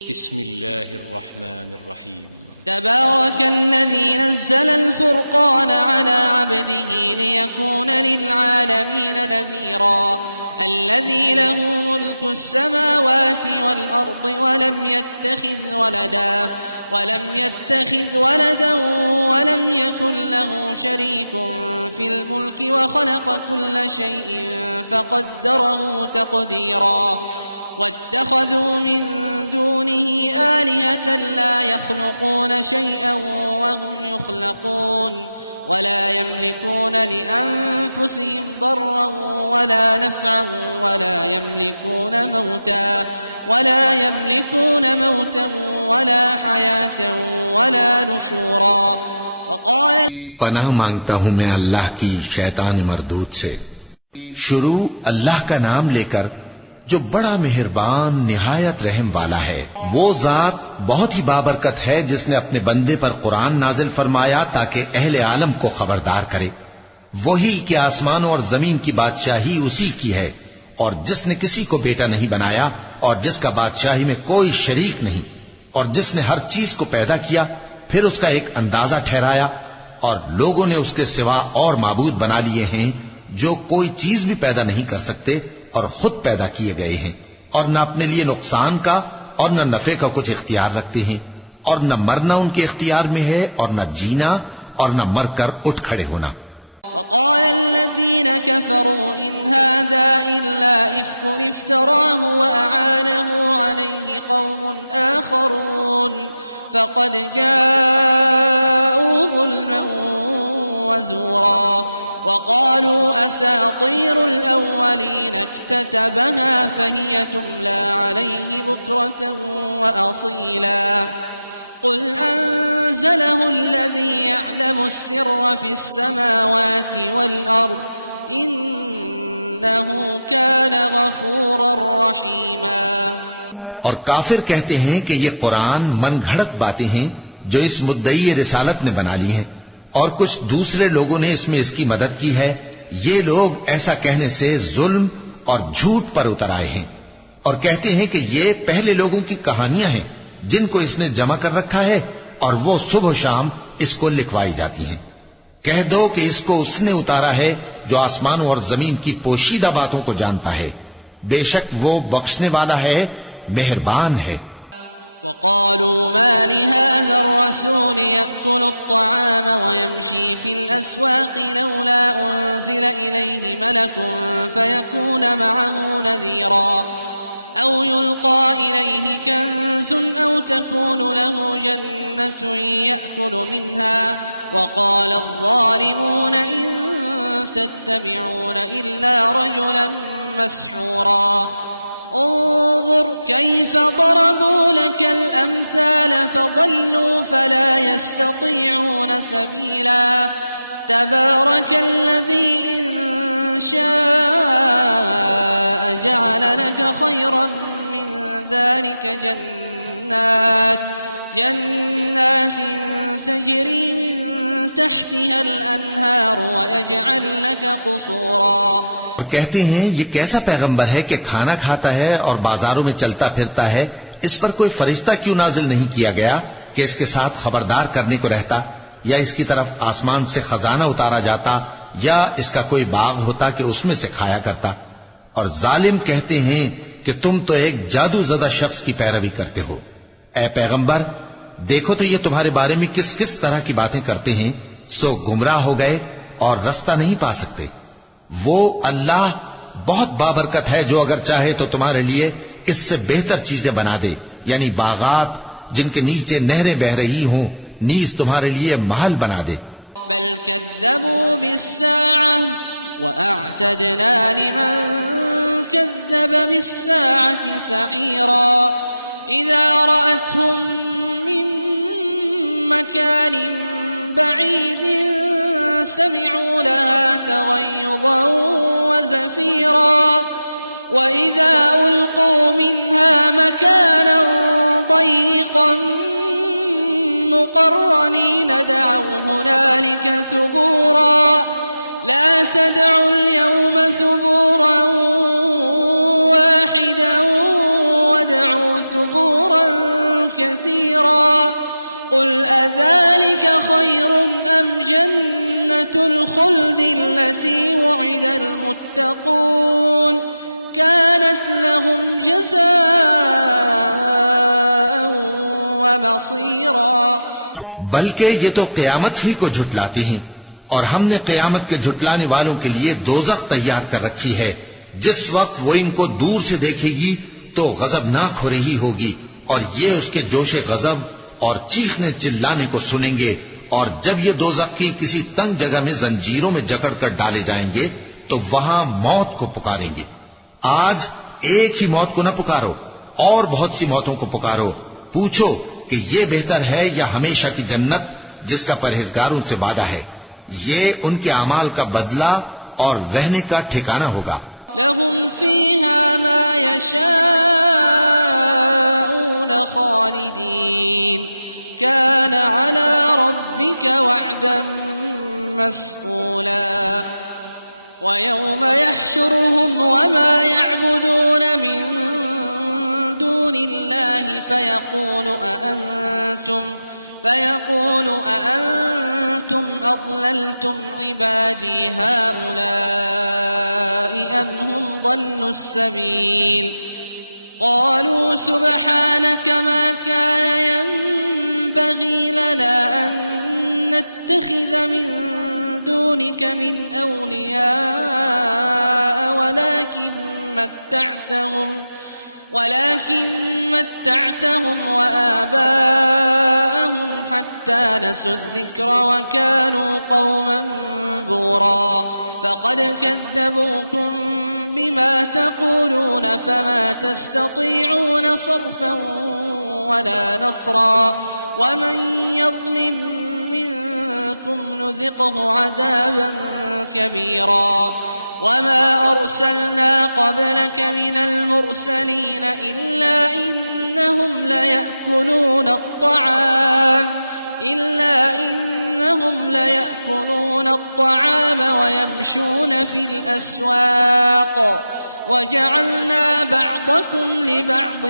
बिस्मिल्लाहिर्रहमानिर्रहीम। तबारकल्लज़ी नज़्ज़लल फ़ुरक़ान अला अब्दिही लियकून लिलआलमीन नज़ीरा अल्लज़ी लहू मुल्कुस्समावाति वल अर्दि वलम यत्तखिज़ वलदन वलम यकुन लहू शरीकुन फ़िल मुल्कि वख़लक़ कुल्ल शैइन फ़क़द्दरहू तक़दीरा वत्तख़ज़ू मिन दूनिही आलिहतन ला यख़्लुक़ून शैअन वहुम युख़्लक़ून वला यमलिकून लिअन्फुसिहिम दर्रन वला नफ़अन वला यमलिकून मौतन वला हयातन वला नुशूरा। पनाह मांगता हूँ मैं अल्लाह की शैतान मरदूद से। शुरू अल्लाह का नाम लेकर जो बड़ा मेहरबान निहायत रहम वाला है। वो जात बहुत ही बाबरकत है जिसने अपने बंदे पर कुरान नाजिल फरमाया ताकि अहले आलम को खबरदार करे। वही कि आसमानों और जमीन की बादशाही उसी की है और जिसने किसी को बेटा नहीं बनाया और जिसका बादशाही में कोई शरीक नहीं और जिसने हर चीज को पैदा किया फिर उसका एक अंदाजा ठहराया और लोगों ने उसके सिवा और माबूद बना लिए हैं जो कोई चीज भी पैदा नहीं कर सकते और खुद पैदा किए गए हैं और न अपने लिए नुकसान का और न नफे का कुछ इख्तियार रखते हैं और न मरना उनके इख्तियार में है और न जीना और न मरकर उठ खड़े होना। वक़ालल्लज़ीन कफ़रू इन हाज़ा इल्ला इफ्कुन इफ्तराहु व अआनहु अलैहि क़ौमुन आख़रून फ़क़द जाऊ ज़ुल्मन व ज़ूरा वक़ालू असातीरुल अव्वलीन इक्ततबहा फ़हिय तुमला अलैहि बुक्रतन व असीला क़ुल अंज़लहु अल्लज़ी यअलमु स्सिर्र फ़िस्समावाति वल अर्ज़ इन्नहु कान गफ़ूरर रहीमा। और काफिर कहते हैं कि ये कुरान मन घड़त बातें हैं जो इस मुद्दई रिसालत ने बना ली हैं और कुछ दूसरे लोगों ने इसमें इसकी मदद की है। ये लोग ऐसा कहने से जुल्म और झूठ पर उतर आए हैं और कहते हैं कि ये पहले लोगों की कहानियां हैं जिनको इसने जमा कर रखा है और वो सुबह शाम इसको लिखवाई जाती हैं। कह दो कि इसको उसने उतारा है जो आसमानों और जमीन की पोशीदा बातों को जानता है। बेशक वो बख्शने वाला है, मेहरबान है। वक़ालू मा लिहाज़ा अर्रसूल यअकुलु अत्तआम व यमशी फिल अस्वाक़ लौला उन्ज़िला इलैहि मलकुन फ़यकून मअहू नज़ीरा औ युल्क़ा इलैहि कंज़ुन औ तकूनु लहू जन्नतुन यअकुलु मिन्हा वक़ाल अज़्ज़ालिमून इन तत्तबिऊन इल्ला रजुलन मस्हूरा। انظر كيف ضربوا لك الأمثال فضلوا فلا يستطيعون سبيلا تبارك الذي إن شاء جعل لك خيرا من ذلك جنات تجري من تحتها الأنهار ويجعل لك قصورا। और कहते हैं ये कैसा पैगंबर है कि खाना खाता है और बाजारों में चलता फिरता है। इस पर कोई फरिश्ता क्यों नाजिल नहीं किया गया कि इसके साथ खबरदार करने को रहता या इसकी तरफ आसमान से खजाना उतारा जाता या इसका कोई बाग होता कि उसमें से खाया करता। और जालिम कहते हैं कि तुम तो एक जादू ज़दा शख्स की पैरवी करते हो। ऐ पैगंबर देखो तो ये तुम्हारे बारे में किस किस तरह की बातें करते हैं, सो गुमराह हो गए और रास्ता नहीं पा सकते। वो अल्लाह बहुत बाबरकत है जो अगर चाहे तो तुम्हारे लिए इससे बेहतर चीजें बना दे, यानी बागात जिनके नीचे नहरें बह रही हों, नीज तुम्हारे लिए महल बना दे। बल कज़्ज़बू बिस्साअह व अअतदना लिमन कज़्ज़ब बिस्साअति सईरा इज़ा रअतहुम मिन मकानिन बईदिन समि'ू लहा तग़य्युज़न व ज़फ़ीरा वइज़ा उल्क़ू मिन्हा मकानन ضय्यक़न मुक़र्रनीन दअव हुनालिक थुबूरा ला तदअु अल-यौम थुबूरन वाहिदन वदअू थुबूरन كثيرا قل أذلك خير أم جنة الخلد التي وعد المتقون كانت لهم جزاء ومصيرا। बल्कि ये तो क़यामत ही को झुटलाती हैं और हमने क़यामत के झुटलाने वालों के लिए दोज़ख तैयार कर रखी है। जिस वक्त वो इनको दूर से देखेगी तो गजबनाक हो रही होगी और ये उसके जोशे गजब और चीखने चिल्लाने को सुनेंगे। और जब ये दोज़खी किसी तंग जगह में जंजीरों में जकड़ कर डाले जाएंगे तो वहां मौत को पुकारेंगे। आज एक ही मौत को न पुकारो और बहुत सी मौतों को पुकारो। पूछो कि ये बेहतर है या हमेशा की जन्नत जिसका परहेजगारों से वादा है। ये उनके अमाल का बदला और रहने का ठिकाना होगा। लहुम फीहा मा यशाऊन खालिदीन कान अला रब्बिक वअदन मस्ऊला वयौम यहशुरुहुम वमा यअबुदून मिन दूनिल्लाहि فيقول أأنتم أضللتم عبادي هؤلاء أم هم ضلوا السبيل قالوا سبحانك ما كان ينبغي لنا أن نتخذ من دونك من أولياء ولكن متعتهم وآباءهم حتى نسوا الذكر وكانوا قوما بورا فقد كذبوكم بما تقولون فما تستطيعون صرفا ولا نصرا ومن يظلم منكم نذقه عذابا كبيرا وما أرسلنا قبلك من المرسلين إلا إنهم ليأكلون الطعام ويمشون في الأسواق وجعلنا بعضكم لبعض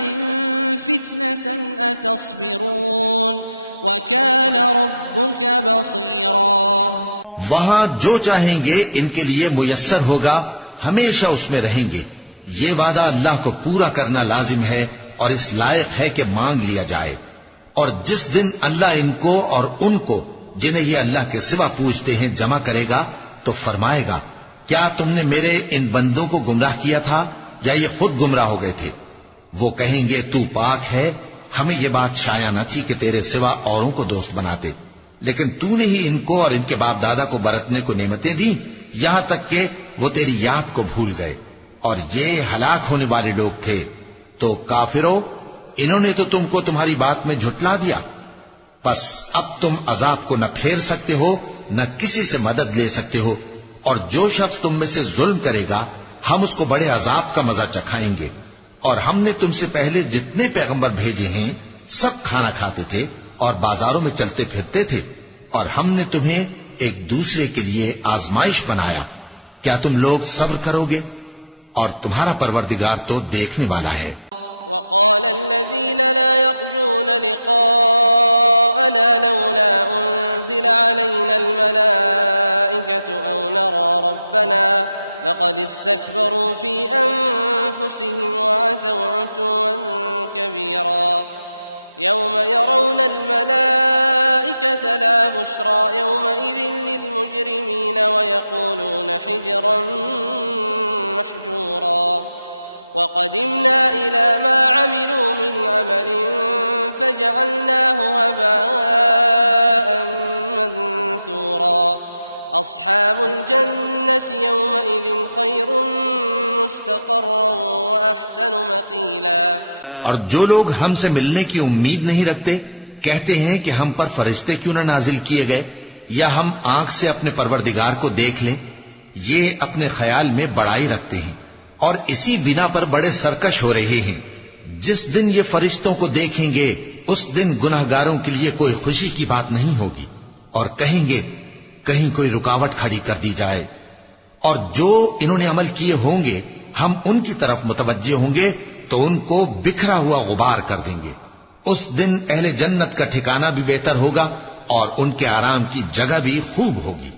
فتنة أتصبرون وكان ربك بصيرا। वहां जो चाहेंगे इनके लिए मुयस्सर होगा, हमेशा उसमें रहेंगे। ये वादा अल्लाह को पूरा करना लाजिम है और इस लायक है कि मांग लिया जाए। और जिस दिन अल्लाह इनको और उनको जिन्हें ये अल्लाह के सिवा पूजते हैं जमा करेगा तो फरमाएगा, क्या तुमने मेरे इन बंदों को गुमराह किया था या ये खुद गुमराह हो गए थे? वो कहेंगे, तू पाक है, हमें ये बात शाया न थी कि तेरे सिवा औरों को दोस्त बनाते, लेकिन तूने ही इनको और इनके बाप दादा को बरतने को नेमतें दी, यहां तक कि वो तेरी याद को भूल गए और ये हलाक होने वाले लोग थे। तो काफिरों, इन्होंने तो तुमको तुम्हारी बात में झुटला दिया। बस अब तुम अजाब को न फेर सकते हो न किसी से मदद ले सकते हो, और जो शख्स तुम में से जुल्म करेगा हम उसको बड़े अजाब का मजा चखाएंगे। और हमने तुमसे पहले जितने पैगंबर भेजे हैं सब खाना खाते थे और बाजारों में चलते फिरते थे, और हमने तुम्हें एक दूसरे के लिए आजमाइश बनाया। क्या तुम लोग सब्र करोगे? और तुम्हारा परवरदिगार तो देखने वाला है। وقال الذين لا يرجون لقاءنا لولا أنزل علينا الملائكة أو نرى ربنا لقد استكبروا في أنفسهم وعتوا عتوا كبيرا يوم يرون الملائكة لا بشرى يومئذ للمجرمين ويقولون حجرا محجورا وقدمنا إلى ما عملوا من عمل فجعلناه هباء منثورا أصحاب الجنة يومئذ خير مستقرا وأحسن مقيلا। और जो लोग हमसे मिलने की उम्मीद नहीं रखते कहते हैं कि हम पर फरिश्ते क्यों न नाजिल किए गए या हम आंख से अपने परवरदिगार को देख लें। ये अपने ख्याल में बड़ाई रखते हैं और इसी बिना पर बड़े सरकश हो रहे हैं। जिस दिन ये फरिश्तों को देखेंगे उस दिन गुनहगारों के लिए कोई खुशी की बात नहीं होगी और कहेंगे कहीं कोई रुकावट खड़ी कर दी जाए। और जो इन्होंने अमल किए होंगे हम उनकी तरफ मुतवज्जे होंगे तो उनको बिखरा हुआ गुबार कर देंगे। उस दिन अहले जन्नत का ठिकाना भी बेहतर होगा और उनके आराम की जगह भी खूब होगी।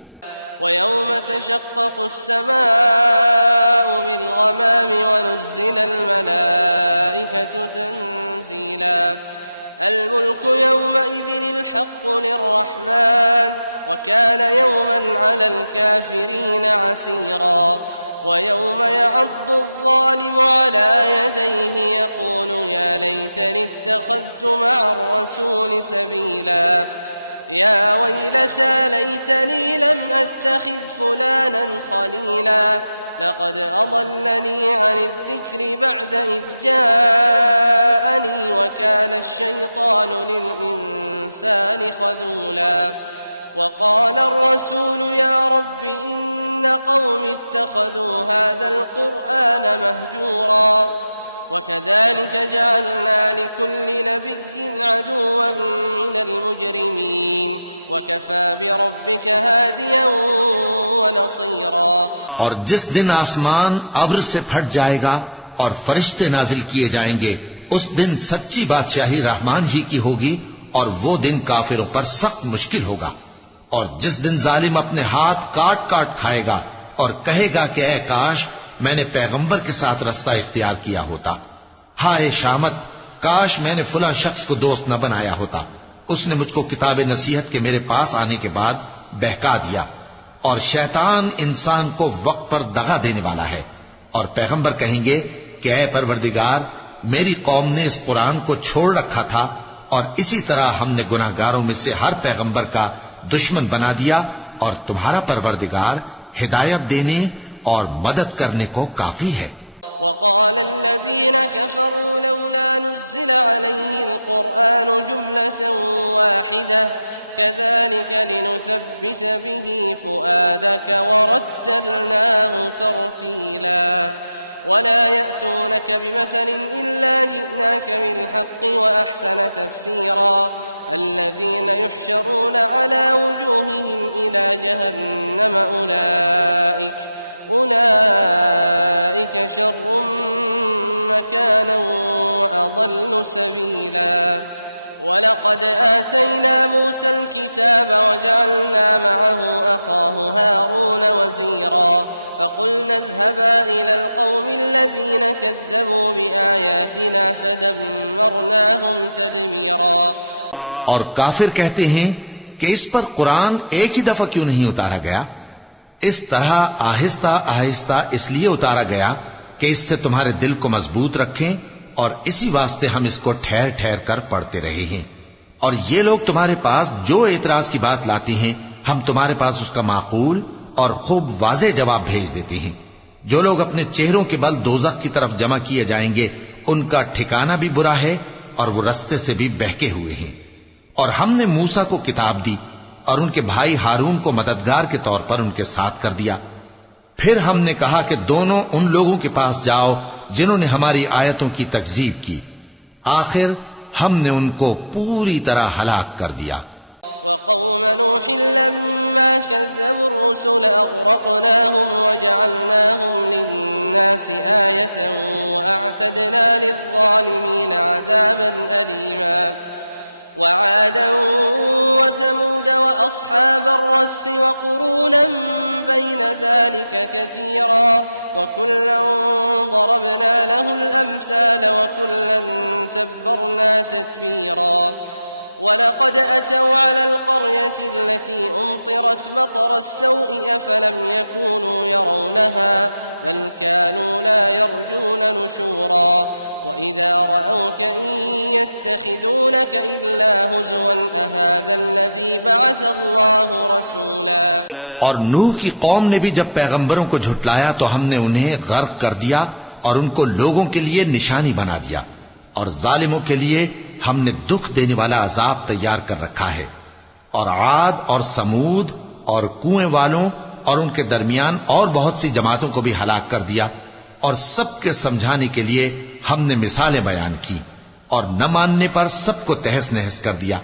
वयौम तशक्ककु अस्समाउ बिलगमामि वनुज़्ज़िल अलमलाइकतु तंज़ीला अलमुल्कु यौमइज़िनिल हक़्क़ु लिर्रहमान वकान यौमन अलल काफ़िरीन असीरा वयौम यअद्दु अज़्ज़ालिमु अला यदैहि यक़ूलु या लैतनी इत्तख़ज़्तु मअर रसूलि सबीला या वैलता लैतनी लम अत्तखिज़ फुलाना खलीला लक़द अضلनी अनिज़्ज़िक्रि बअद इज़ जाअनी वकान अश्शैतानु लिलइन्सानि ख़ज़ूला वक़ाल अर्रसूल या रब्बि इन्न क़ौमि इत्तख़ज़ू हाज़ल क़ुरआन महजूरा वकज़ालिक जअलना लिकुल्लि नबिय्यिन अदुव्वन मिनल मुजरिमीन वकफ़ा बिरब्बिक हादियन व नसीरा। और जिस दिन आसमान अब्र से फट जाएगा और फरिश्ते नाजिल किए जाएंगे, उस दिन सच्ची बादशाही रहमान ही की होगी और वो दिन काफिरों पर सख्त मुश्किल होगा। और जिस दिन जालिम अपने हाथ काट काट खाएगा और कहेगा कि ऐ काश मैंने पैगंबर के साथ रास्ता इख्तियार किया होता, हाय शामत, काश मैंने फुला शख्स को दोस्त न बनाया होता, उसने मुझको किताब नसीहत के मेरे पास आने के बाद बहका दिया। और शैतान इंसान को वक्त पर दगा देने वाला है। और पैगंबर कहेंगे कि ऐ परवरदिगार, मेरी कौम ने इस कुरान को छोड़ रखा था और इसी तरह हमने गुनाहगारों में से हर पैगंबर का दुश्मन बना दिया और तुम्हारा परवरदिगार हिदायत देने और मदद करने को काफी है। वक़ाल अल्लज़ीना कफ़रू लौला नुज़्ज़िल अलैहिल क़ुरआनु जुमलतन वाहिदह कज़ालिक लिनुसब्बित बिही फ़ुआदक वरत्तलनाहु तरतीला वला यअतूनक बिमसलिन इल्ला जिअनाक बिलहक़्क़ि वअहसना तफ़सीरा الذين يحشرون على وجوههم إلى جهنم أولئك شر مكانا وأضل سبيلا ولقد آتينا موسى الكتاب وجعلنا معه أخاه هارون وزيرا فقلنا اذهبا إلى القوم الذين كذبوا بآياتنا فدمرناهم تدميرا। और काफिर कहते हैं कि इस पर कुरान एक ही दफा क्यों नहीं उतारा गया। इस तरह आहिस्ता आहिस्ता इसलिए उतारा गया कि इससे तुम्हारे दिल को मजबूत रखें और इसी वास्ते हम इसको ठहर ठहर कर पढ़ते रहे हैं। और ये लोग तुम्हारे पास जो एतराज की बात लाती हैं, हम तुम्हारे पास उसका माकूल और खूब वाज़े जवाब भेज देते हैं। जो लोग अपने चेहरों के बल दोज़ख की तरफ जमा किए जाएंगे, उनका ठिकाना भी बुरा है और वो रस्ते से भी बहके हुए हैं। और हमने मूसा को किताब दी और उनके भाई हारून को मददगार के तौर पर उनके साथ कर दिया। फिर हमने कहा कि दोनों उन लोगों के पास जाओ जिन्होंने हमारी आयतों की तकज़ीब की। आखिर हमने उनको पूरी तरह हलाक कर दिया। वक़ौम नूहिन लम्मा कज़्ज़बु अर्रुसुल अग़रक़नाहुम वजअलनाहुम लिन्नासि आयतन वअअतदना लिज़्ज़ालिमीन अज़ाबन अलीमा वआदा वथमूद वअस्हाब अर्रस्स वक़ुरूना बैन ज़ालिक कसीरा वकुल्लन ضربنا له الأمثال وكلا تبرنا تتبيرا ولقد أتوا على القرية التي أمطرت مطر السوء أفلم يكونوا يرونها بل كانوا لا يرجون نشورا وإذا رأوك إن يتخذونك إلا هزوا أهذا الذي بعث الله رسولا। और नूह की कौम ने भी जब पैगंबरों को झुटलाया तो हमने उन्हें गर्क कर दिया और उनको लोगों के लिए निशानी बना दिया और जालिमों के लिए हमने दुख देने वाला अजाब तैयार कर रखा है। और आद और समूद और कुएं वालों और उनके दरमियान और बहुत सी जमातों को भी हलाक कर दिया और सबके समझाने के लिए हमने मिसालें बयान की और न मानने पर सबको तहस नहस कर दिया।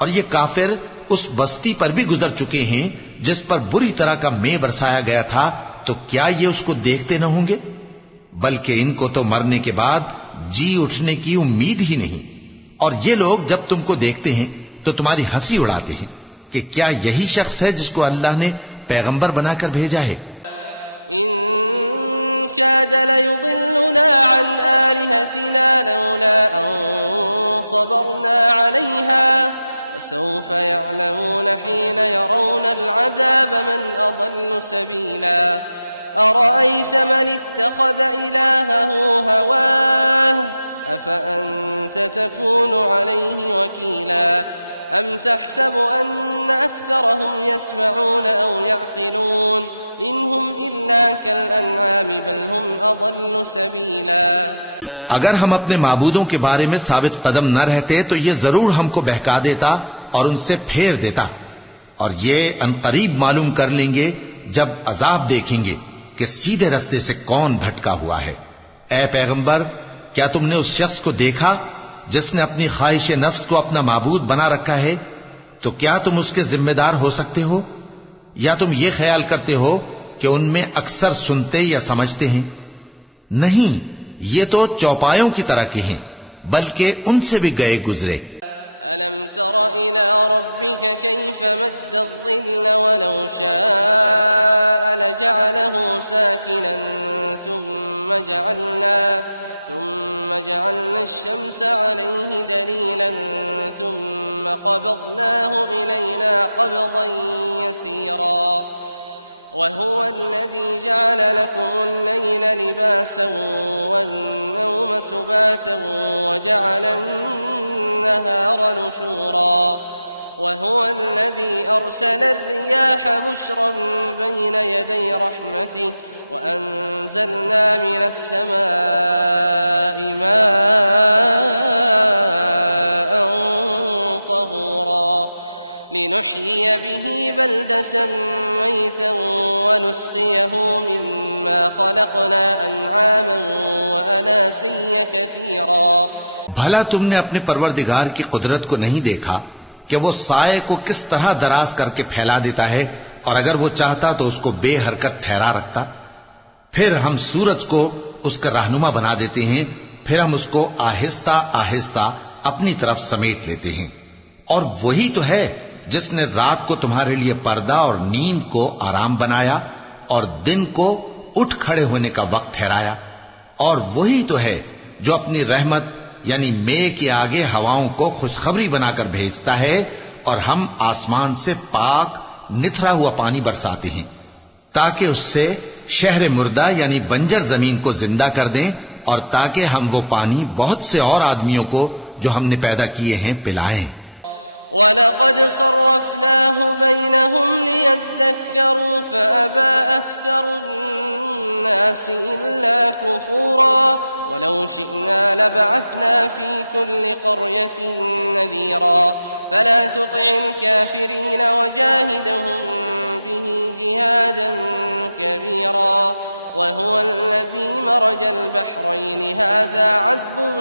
और ये काफिर उस बस्ती पर भी गुजर चुके हैं जिस पर बुरी तरह का मेह बरसाया गया था, तो क्या ये उसको देखते न होंगे? बल्कि इनको तो मरने के बाद जी उठने की उम्मीद ही नहीं और ये लोग जब तुमको देखते हैं तो तुम्हारी हंसी उड़ाते हैं कि क्या यही शख्स है जिसको अल्लाह ने पैगंबर बनाकर भेजा है। इन काद लयुदिल्लुना अन आलिहतिना लौला अन सबरना अलैहा वसौफ यअलमून हीन यरौन अलअज़ाब मन अदल्लु सबीला अरअयत मन इत्तखज़ इलाहहु हवाह अफअन्त तकूनु अलैहि वकीला अम तहसब अन्न अक्थरहुम यस्मऊन औ यअक़िलून इनहुम इल्ला कल अन्आम बल हुम अदल्लु सबीला। अगर हम अपने माबूदों के बारे में साबित कदम न रहते तो ये जरूर हमको बहका देता और उनसे फेर देता, और ये अनकरीब मालूम कर लेंगे जब अजाब देखेंगे कि सीधे रास्ते से कौन भटका हुआ है। ए पैगंबर, क्या तुमने उस शख्स को देखा जिसने अपनी ख्वाहिश नफ्स को अपना माबूद बना रखा है? तो क्या तुम उसके जिम्मेदार हो सकते हो? या तुम ये ख्याल करते हो कि उनमें अक्सर सुनते या समझते हैं? नहीं, ये तो चौपायों की तरह के हैं, बल्कि उनसे भी गए गुजरे। अलम तरा इला रब्बिका कैफ मद्द अज़्ज़िल्ल वलौ शाअ लजअलहु साकिनन ثم جعلنا الشمس عليه دليلا ثم قبضناه إلينا قبضا يسيرا وهو الذي جعل لكم الليل لباسا والنوم سباتا وجعل النهار نشورا وهو الذي أرسل الرياح بشرا بين يدي رحمته وأنزلنا من السماء ماء طهورا لنحيي به بلدة ميتا ونسقيه مما خلقنا أنعاما وأناسيا كثيرا। भला तुमने अपने परवरदिगार की कुदरत को नहीं देखा कि वो साए को किस तरह दराज करके फैला देता है, और अगर वो चाहता तो उसको बेहरकत ठहरा रखता। फिर हम सूरज को उसका रहनुमा बना देते हैं, फिर हम उसको आहिस्ता आहिस्ता अपनी तरफ समेट लेते हैं। और वही तो है जिसने रात को तुम्हारे लिए पर्दा और नींद को आराम बनाया और दिन को उठ खड़े होने का वक्त ठहराया। और वही तो है जो अपनी रहमत यानी मेघ के आगे हवाओं को खुशखबरी बनाकर भेजता है, और हम आसमान से पाक निथरा हुआ पानी बरसाते हैं ताकि उससे शहर मुर्दा यानी बंजर जमीन को जिंदा कर दें, और ताकि हम वो पानी बहुत से और आदमियों को जो हमने पैदा किए हैं पिलाएं। वलक़द सर्रफ़नाहु बैनहुम लियद्दक्करू फ़अबा अक्सरुन्नासि इल्ला कुफ़ूरा वलौ शिअना लबअथना फ़ी कुल्लि क़र्यतिन नज़ीरा फला तुतिअल काफ़िरीन वजाहिदहुम बिही जिहादन कबीरा वहुव अल्लज़ी मरजल बहरैनि हाज़ा अज़्बुन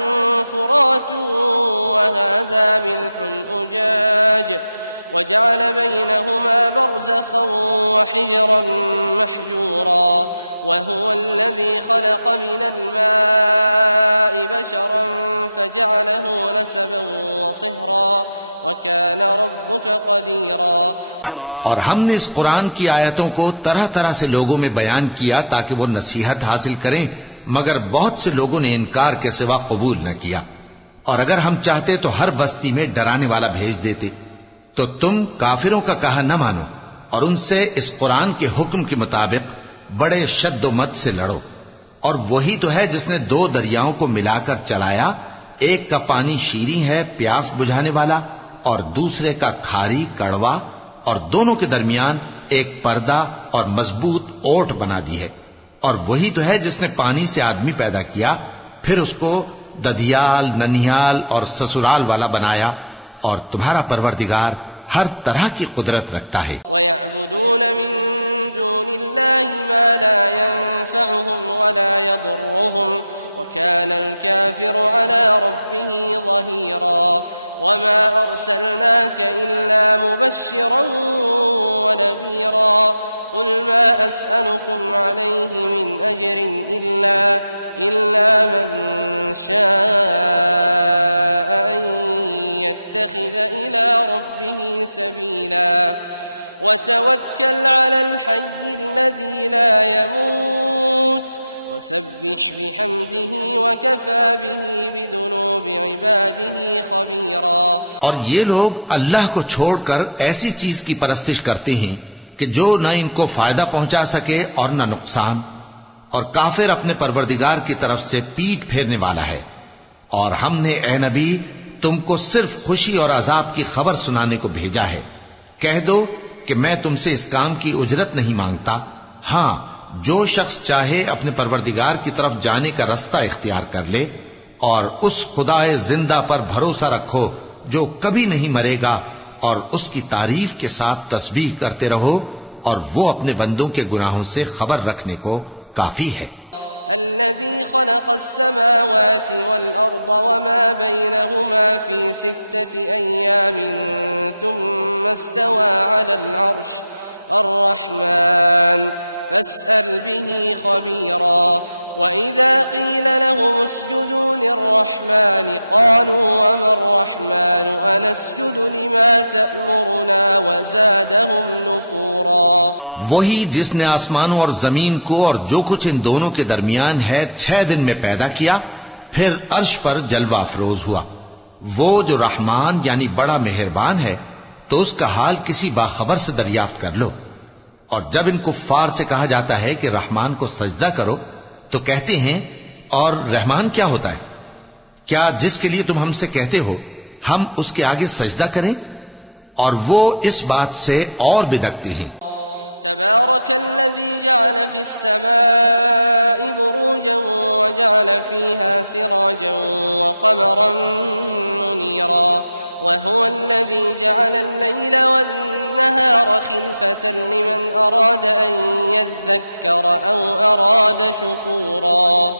फ़ुरातुन वहाज़ा मिल्हुन उजाज वजअल बैनहुमा बरज़ख़न वहिजरन महजूरा वहुव अल्लज़ी खलक़ मिनल माइ बशरन फ़जअलहु नसबन वसिहरा वकान रब्बुक क़दीरा। और हमने इस कुरान की आयतों को तरह तरह से लोगों में बयान किया ताकि वो नसीहत हासिल करें, मगर बहुत से लोगों ने इनकार के सिवा कबूल न किया। और अगर हम चाहते तो हर बस्ती में डराने वाला भेज देते। तो तुम काफिरों का कहा न मानो और उनसे इस कुरान के हुक्म के मुताबिक बड़े शद्दोमत से लड़ो। और वही तो है जिसने दो दरियाओं को मिलाकर चलाया, एक का पानी शीरी है प्यास बुझाने वाला और दूसरे का खारी कड़वा, और दोनों के दरमियान एक पर्दा और मजबूत ओट बना दी है। और वही तो है जिसने पानी से आदमी पैदा किया, फिर उसको ददियाल ननिहाल और ससुराल वाला बनाया। और तुम्हारा परवरदिगार हर तरह की कुदरत रखता है। वयअबुदून मिन दूनिल्लाहि मा ला यंफउहुम वला यदुर्रुहुम वकानल काफिरु अला रब्बिही ज़हीरा वमा अर्सलनाक इल्ला मुबश्शिरन वनज़ीरा क़ुल मा अस्अलुकुम अलैहि मिन अज्रिन إلا من شاء أن يتخذ إلى ربه سبيلا وتوكل على الحي الذي لا يموت وسبح بحمده وكفى به بذنوب عباده خبيرا। और ये लोग अल्लाह को छोड़कर ऐसी चीज की परस्तिश करते हैं कि जो न इनको फायदा पहुंचा सके और न नुकसान, और काफिर अपने परवरदिगार की तरफ से पीठ फेरने वाला है। और हमने ए नबी तुमको सिर्फ खुशी और अजाब की खबर सुनाने को भेजा है। कह दो कि मैं तुमसे इस काम की उजरत नहीं मांगता। हां, जो शख्स चाहे अपने परवरदिगार की तरफ जाने का रास्ता इख्तियार कर ले, और उस खुदाए जिंदा पर भरोसा रखो जो कभी नहीं मरेगा, और उसकी तारीफ के साथ तस्बीह करते रहो, और वो अपने बंदों के गुनाहों से खबर रखने को काफी है। الذي خلق السماوات والأرض وما بينهما في 6 أيام ثم استوى على العرش الرحمن فاسأل به خبيرا وإذا قيل لهم اسجدوا للرحمن قالوا وما الرحمن أنسجد لما تأمرنا وزادهم نفورا। वही जिसने आसमानों और जमीन को और जो कुछ इन दोनों के दरमियान है 6 दिन में पैदा किया, फिर अर्श पर जलवा अफरोज हुआ। वो जो रहमान यानी बड़ा मेहरबान है, तो उसका हाल किसी बाखबर से दरियाफ्त कर लो। और जब इन कुफ्फार से कहा जाता है कि रहमान को सजदा करो, तो कहते हैं और रहमान क्या होता है? क्या जिसके लिए तुम हमसे कहते हो हम उसके आगे सजदा करें? और वो इस बात से और बिदकते हैं। تبارك الذي جعل في السماء بروجا وجعل فيها سراجا وقمرا منيرا وهو الذي جعل الليل والنهار خلفة لمن أراد أن يذكر أو أراد شكورا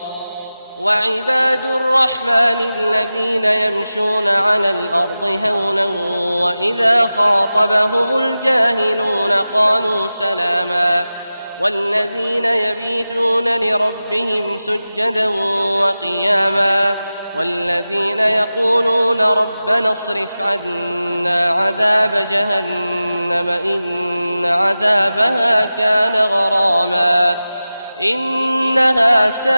وعباد الرحمن الذين يمشون على الأرض هونا وإذا خاطبهم الجاهلون قالوا سلاما والذين يبيتون لربهم سجدا وقياما والذين يقولون ربنا اصرف عنا عذاب جهنم إن عذابها كان غراما إنها ساءت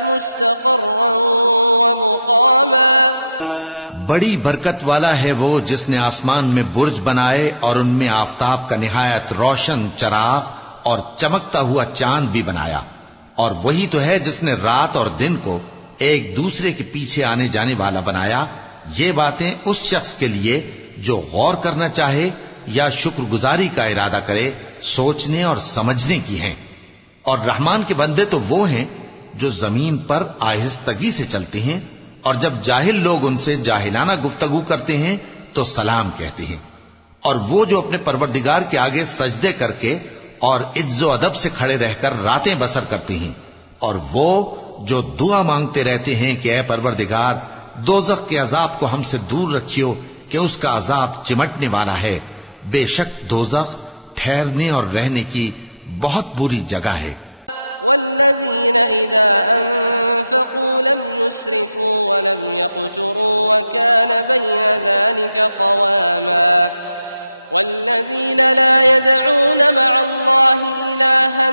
مستقرا ومقاما। बड़ी बरकत वाला है वो जिसने आसमान में बुर्ज बनाए और उनमें आफताब का निहायत रोशन चराग और चमकता हुआ चांद भी बनाया। और वही तो है जिसने रात और दिन को एक दूसरे के पीछे आने जाने वाला बनाया। ये बातें उस शख्स के लिए जो गौर करना चाहे या शुक्रगुजारी का इरादा करे, सोचने और समझने की हैं। और रहमान के बंदे तो वो हैं जो जमीन पर आहिस्तगी से चलते हैं, और जब जाहिल लोग उनसे जाहिलाना गुफ्तगू करते हैं तो सलाम कहते हैं। और वो जो अपने परवरदिगार के आगे सजदे करके और इज्जो अदब से खड़े रहकर रातें बसर करते हैं। और वो जो दुआ मांगते रहते हैं कि ऐ परवरदिगार, दोज़ख के अजाब को हमसे दूर रखियो कि उसका अजाब चिमटने वाला है। बेशक दोज़ख ठहरने और रहने की बहुत बुरी जगह है। والذين إذا أنفقوا لم يسرفوا ولم يقتروا وكان بين ذلك قواما والذين لا يدعون مع الله إلها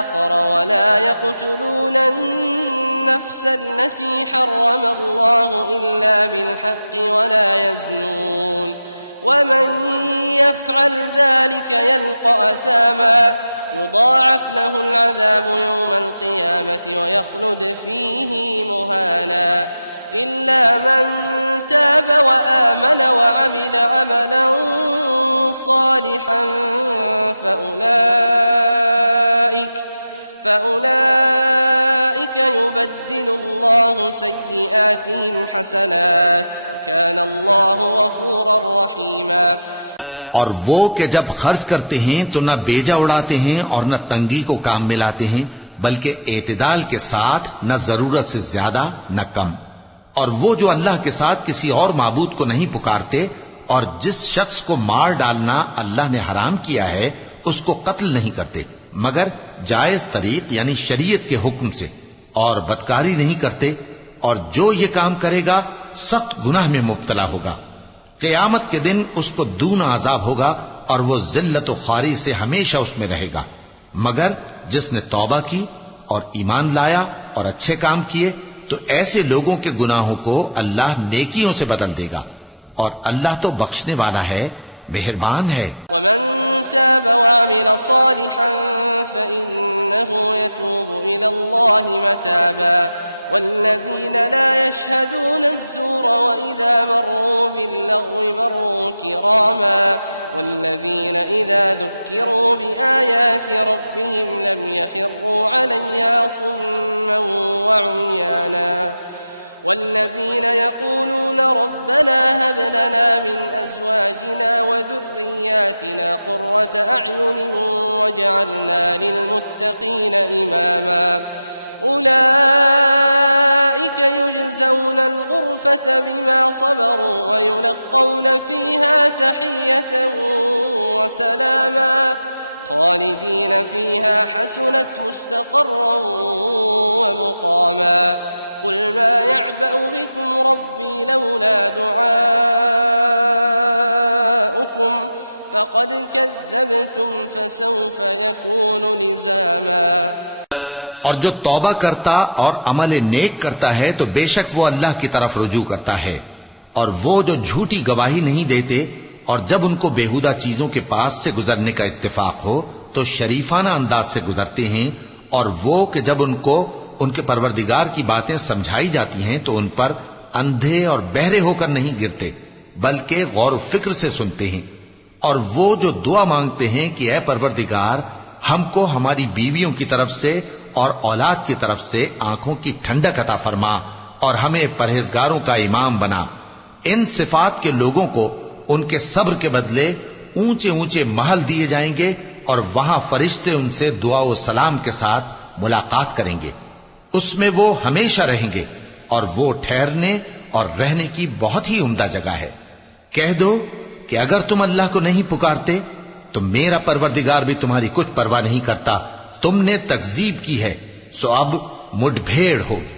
آخر ولا يقتلون النفس التي حرم الله إلا بالحق ولا يزنون ومن يفعل ذلك يلقى أثاما يضاعف له العذاب يوم القيامة ويخلد فيه مهانا إلا من تاب وآمن وعمل عملا صالحا فأولئك يبدل الله سيئاتهم حسنات وكان الله غفورا رحيما। और वो कि जब खर्च करते हैं तो न बेजा उड़ाते हैं और न तंगी को काम में लाते हैं, बल्कि एतदाल के साथ न जरूरत से ज्यादा न कम। और वो जो अल्लाह के साथ किसी और माबूद को नहीं पुकारते, और जिस शख्स को मार डालना अल्लाह ने हराम किया है उसको कत्ल नहीं करते, मगर जायज तरीक यानी शरीयत के हुक्म से, और बदकारी नहीं करते, और जो ये काम करेगा सख्त गुनाह में मुब्तला होगा। क़यामत के दिन उसको दूना अजाब होगा और वो जिल्लत व ख्वारी से हमेशा उसमें रहेगा। मगर जिसने तौबा की और ईमान लाया और अच्छे काम किए तो ऐसे लोगों के गुनाहों को अल्लाह नेकियों से बदल देगा, और अल्लाह तो बख्शने वाला है, मेहरबान है। वमन ताब वअमिल सालिहन फइन्नहु यतूबु इलल्लाहि मताबा वल्लज़ीन ला यशहदून अज़्ज़ूर वइज़ा मर्रू बिल्लग़्वी मर्रू किरामा वल्लज़ीन इज़ा ज़ुक्किरू बिआयाति रब्बिहिम लम यख़िर्रू अलैहा सुम्मन वउम्याना والذين يقولون ربنا هب لنا من أزواجنا وذرياتنا قرة أعين واجعلنا للمتقين إماما أولئك يجزون الغرفة بما صبروا ويلقون فيها تحية وسلاما خالدين فيها حسنت مستقرا ومقاما قل ما يعبأ بكم ربي لولا دعاؤكم فقد كذبتم فسوف يكون لزاما। और जो तौबा करता और अमल नेक करता है तो बेशक वो अल्लाह की तरफ रुजू करता है, और वो जो झूठी गवाही नहीं देते और जब उनको बेहुदा चीजों के पास से गुजरने का इत्तेफाक हो तो शरीफाना अंदाज से गुजरते हैं, और वो कि जब उनको उनके परवरदिगार की बातें समझाई जाती हैं तो उन पर अंधे और बहरे होकर नहीं गिरते बल्कि गौर फिक्र से सुनते हैं। और वो जो दुआ मांगते हैं कि ऐ परवरदिगार हमको हमारी बीवियों की तरफ से और औलाद की तरफ से आंखों की ठंडक अता फरमा और हमें परहेजगारों का इमाम बना। इन सिफात के लोगों को उनके सब्र के बदले ऊंचे ऊंचे महल दिए जाएंगे और वहां फरिश्ते उनसे दुआ व सलाम के साथ मुलाकात करेंगे। उसमें वो हमेशा रहेंगे और वो ठहरने और रहने की बहुत ही उम्दा जगह है। कह दो कि अगर तुम अल्लाह को नहीं पुकारते तो मेरा परवरदिगार भी तुम्हारी कुछ परवाह नहीं करता। तुमने तकजीब की है सो अब मुठभेड़ होगी।